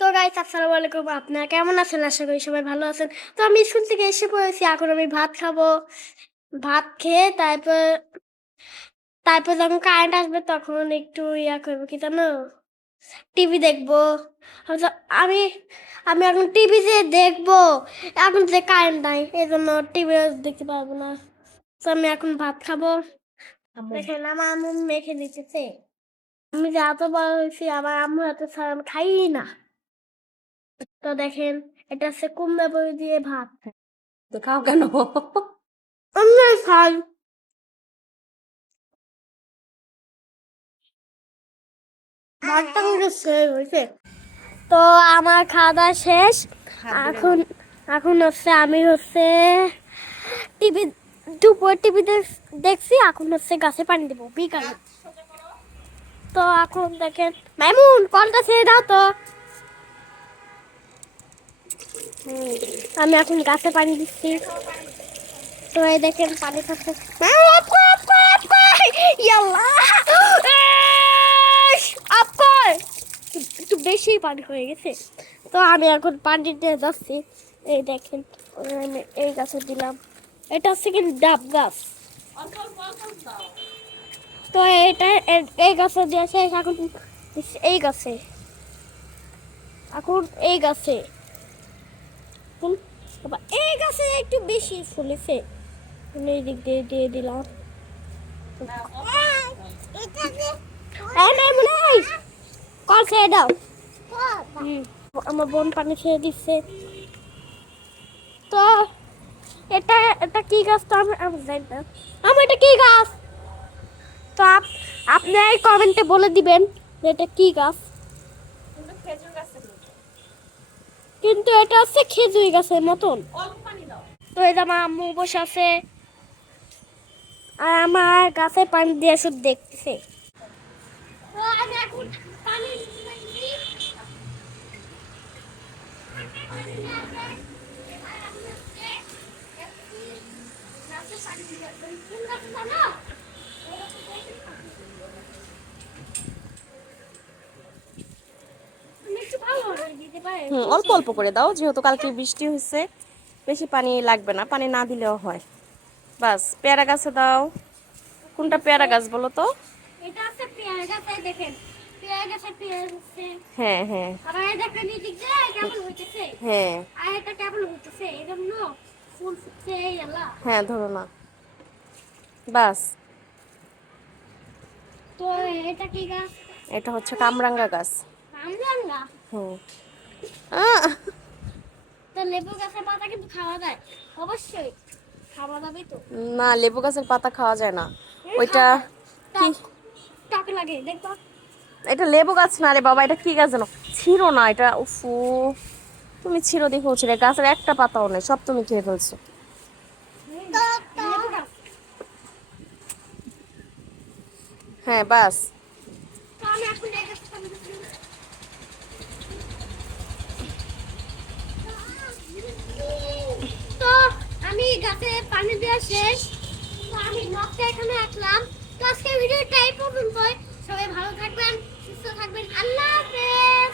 তো গাইস আসসালামু আলাইকুম, আপনারা কেমন আছেন? আশা করি সবাই ভালো আছেন। তো আমি স্কুল থেকে এসে পড়েছি, এখন আমি ভাত খাবো। ভাত খেয়ে তারপর যখন কারেন্ট আসবে তখন একটু করবো, কি জানো, টিভি দেখবো। হয়তো আমি আমি এখন টিভি যে দেখবো, এখন যে কারেন্ট নাই এই জন্য টিভি দেখতে পারবো না। তো আমি এখন ভাত খাবো। দেখেন আমার আম্মু মেখে দিতেছে। আমি যে এত বড় হয়েছি, আমার আম্মু এত ছাড়া আমি খাই না। তো দেখেন, এটা হচ্ছে কুমড়া বড়ি দিয়ে ভাত। তো খাও কেন? আমি খাই। ভাতটা কিন্তু শেষ হয়েছে। তো আমার খাওয়া দাওয়া শেষ। এখন এখন হচ্ছে আমি টিভি দুপুর টিভি দেখছি। এখন হচ্ছে গাছে পানি দেবো বিকালে। তো এখন দেখেন, মাইমুন কলটা ছেড়ে দাও তো। আমি এখন গাছে পানি দিচ্ছি। তো এই দেখেন পানি খাচ্ছে। একটু বেশি পানি হয়ে গেছে। তো আমি এখন পানি দিয়ে যাচ্ছি। এই দেখেন, আমি এই গাছে দিলাম। এটা হচ্ছে কি ডাব গাছ। তো এটা এই গাছে দিয়ে শেষ। এখন এই গাছে, এখন এই গাছে এই গাছে একটু বেশি ফুলেছে। এই দিক দিয়ে দিয়ে দিলাম। কল ছেড়ে দাও। আমার বোন পানি ছেড়ে দিচ্ছে। তো এটা এটা কি গাছ? তো আমি জানি না। আমার এটা কি গাছ? তো আপনি কমেন্টে বলে দিবেন যে এটা কি গাছ। কিন্তু এটা হচ্ছে খেজুরি গাছের মতন। তো এই যে আমার আম্মু বসে আছে আর আমার গাছে পানি দিয়ে শুধু দেখতেছে। তো আমি এখন পানি অল্প অল্প করে দাও, যেহেতু কালকে বৃষ্টি হয়েছে, বেশি পানি লাগবে না, পানি না দিলেও হয়। বাস পেয়ারা গাছে দাও। কোনটা পেয়ারা গাছ বলো তো? এটা আছে পেয়ারা গাছ। এই দেখেন, পেয়ারা গাছে পেয়ারা হচ্ছে। হ্যাঁ হ্যাঁ আবার এই দেখেন এই দিক দিয়ে কেমন হইতেছে। হ্যাঁ আর এটা কেমন হইতেছে, এজন্য ফুল ফুটছে এই আল্লাহ। হ্যাঁ, ধরো না। বাস। তো এটা কি গাছ? এটা হচ্ছে কামরাঙ্গা গাছ। কামরাঙ্গা। হুম। আহ! তো লেবু গাছের পাতা কিন্তু খাওয়া যায়, অবশ্যই খাওয়া যাবে তো। না, লেবু গাছের পাতা খাওয়া যায় না। ওইটা খাওয়া যায়, কি? টক টক লাগে দেখবা। এটা লেবু গাছ না রে বাবা, এটা কি গাছ জানো? ছিঁড়ো না এটা। উফু, তুমি ছিঁড়ো দেখো, ছিঁড়ে গাছের একটা পাতাও নেই, সব তুমি খেয়ে ফেলছো। লেবু গাছ। হ্যাঁ বাস। তো আমি এখন এই গাছটা পানি দিচ্ছি। তো আমি গাছে পানি দেওয়া শেষ। তো আমি ব্লগটা এখানে রাখলাম। তো আজকে ভিডিওটা এই পর্যন্তই। সবাই ভালো থাকবেন, সুস্থ থাকবেন। আল্লাহ হাফেজ।